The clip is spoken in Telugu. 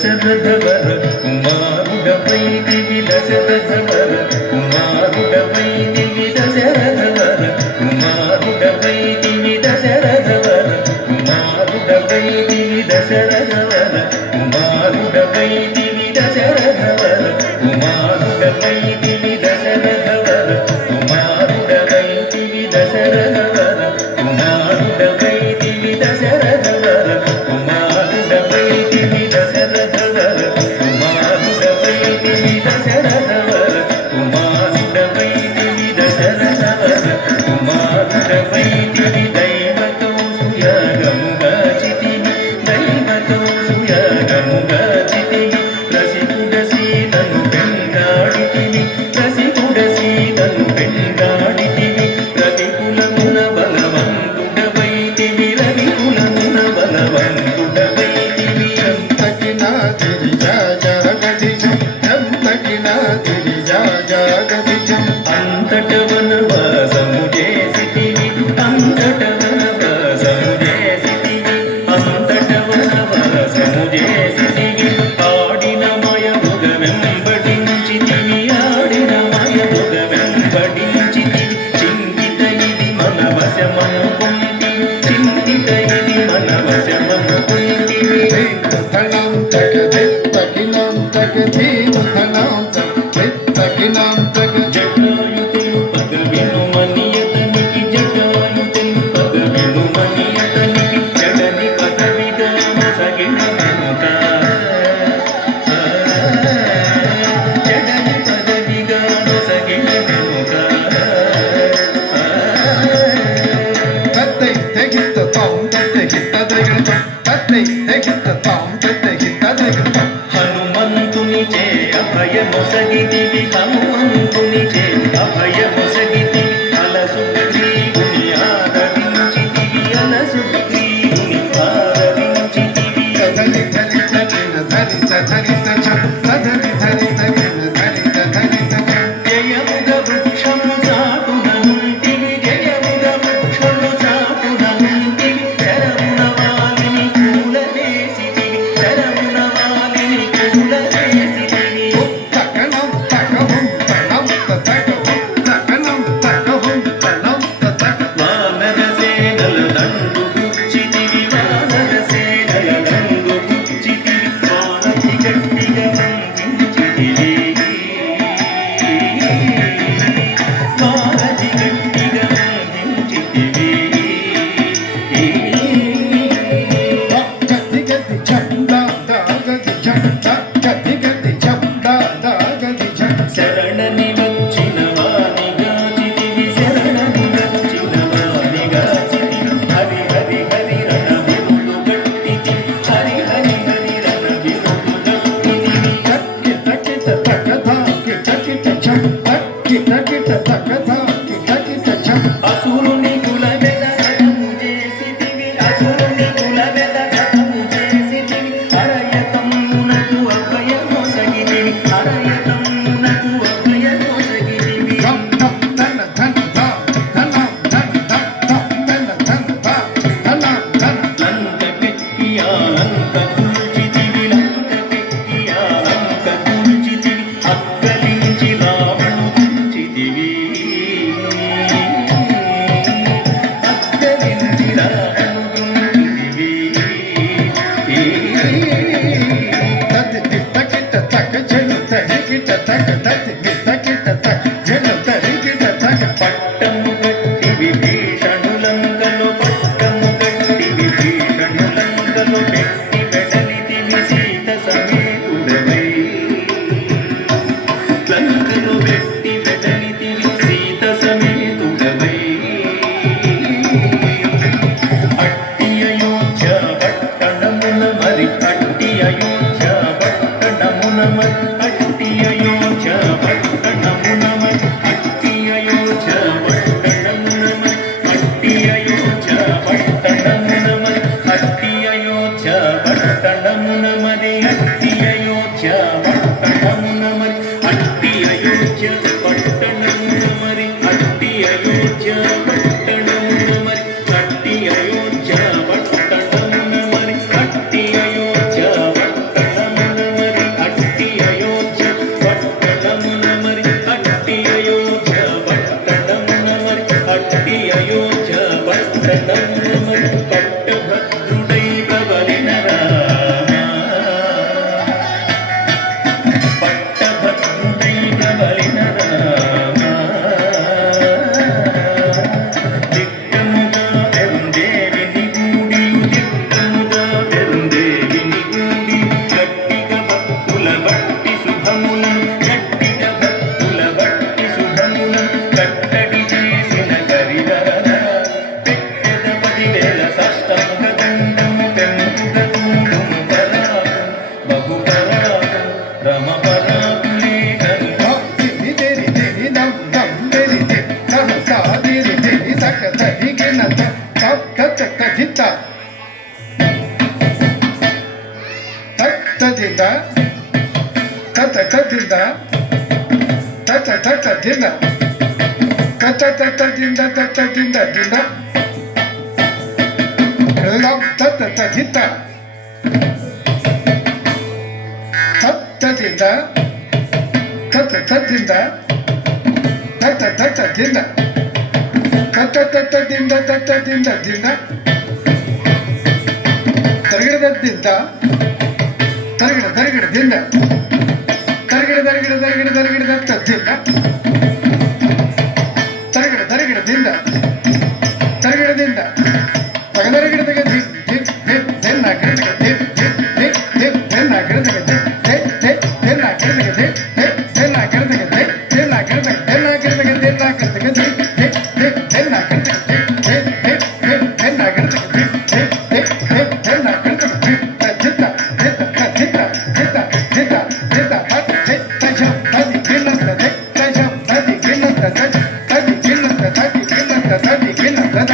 దశరథవర కుమారుడవైదివి దశరథవర కుమారుడవైదివి దశరథవర కుమారుడవైదివి దశరథవర కుమారుడవైదివి దశరథవర కుమారుడవైదివి దశరథవర కుమారుడవైదివి దశరథవర కుమారుడవైదివి దశరథవర కుమారుడవైదివి దశరథవర కుమారుడవైదివి దశరథవర కుమారుడవైదివి దశరథవర కుమారుడవైదివి దశరథవర కుమారుడవైదివి దైవతో సుయాగముగా చితివి దైవతో సుయాగముగా చితివి రసికుడ సీతను పెంగాడితివి రసికుడ సీతను పెంగాడితివి రవికులమున బలవంతుడవైతివి రవికులమున బలవంతుడవైతివి అంతకినా తిరిజా జగదిశం అంతకినా తిరిజా జగదిశం అంతట వనవాసము చేసితివి అంతట వనవాసము చేసితివి అంతట వనవాసము చేసితివి ఆడిన మయముగ వెంబడించితివి ఆడిన మయముగ వెంబడించితివి చింతిత ఇది మన వశమనుకుంటివి చింతిత ఇది మన వశమనుకుంటివి ధనం తగదిత్తకినం తగధీమధనం తగదిత్తకినం తగ జటాయుతులు పగవిను మనియతనికి జటాయుతులు పగవిను మనియతనికి జడని పదవిగా మొసగిన వెనుక జడని పదవిగా మొసగిన వెనుక తత్తై తెగిత్త తాం తత్తై హిత్త దగడతం తత్తై తెగిత్త తాం తత్తై హిత్త దగడతం హనుమంతుని చే అభయ మొసగిదివి హనుమంతుని చే అభయ మొసగిదివి అలసుగ్రీవుని ఆదరించితివి అలసుగ్రీవుని ఆదరించితివి ధరి ధరి తగిన ధరిత ధరిత చం ధరి ధరి తగిన ధరిత ధరిత చం జయముగ వృక్షము చాటున నుంటివి జయముగ వృక్షము చాటున నుంటివి శరమున వాలిని కూలవేసితివి శరమున వాలిని కూలవేసితివి తగనం తగ ప్రణవమై పట్టభద్రుడై ప్రబలిన రామ పట్టభద్రుడై ప్రబలిన రామ దిక్కముగా పెరుందేవిని గూడియు దిక్కముగా పెరుందేవిని గూడి గట్టిగా భక్తుల బట్టి శుభములను గట్టిగా భక్తుల బట్టి శుభములను కట్టడి చేసిన కరివరద పెట్టెద 10,000 సాష్టాంగ దండము పెంపుగ చూడుము పరాకు బహు పరాకు రమ పరాకులేకను తిని తెరి తెని నం నం తెరి తె సహసా తిరి తెని సక తదిగిన తప్ తత్ తజిత తత్ తజిత తత్ తజిత తత్ తత్ తజిత తత్ తత్ తజిత తత్ తజిత జిత రం తత్ తజిత తత్ తజిత తత్ తజిత తత్ తత్ తజిత తత్ తత్ తజిత తత్ తజిత జిత తరిగిడ జిత తరిగిడ తరిగిడ జిత తరిగిడ తరిగిడ తరిగిడ తరిగిడ తత్ జిత తరిగిడ తరిగిడ జిత తరిగిడ జిత తగదరిగిడ తగ జిప్ జిప్ జిప్ జెన్న గిడతగ జిప్ జిప్ జిప్ జిప్ జెన్న గిడతగ జిప్ జిప్ జిప్ జెన్న గిడతగ జిప్ జిప్ జెన్న గిడతగ జిప్ జెన్న గిడతగ జెన్న గిడతగ జెన్న గిడతగ జిప్ జిప్ జిప్ జెన్న గిడతగ జిప్ జిప్ జిప్ జిప్ జెన్న గిడతగ జిప్ జిప్ జిప్ జిప్ జెన్న గిడతగ జిప్ జిత జిత జిత జిత జిత జిత తత్ జిత శం తది గిన్నత జిత శం తది గిన్నత తది గిన్నత తది గిన్నత తది గిన్నత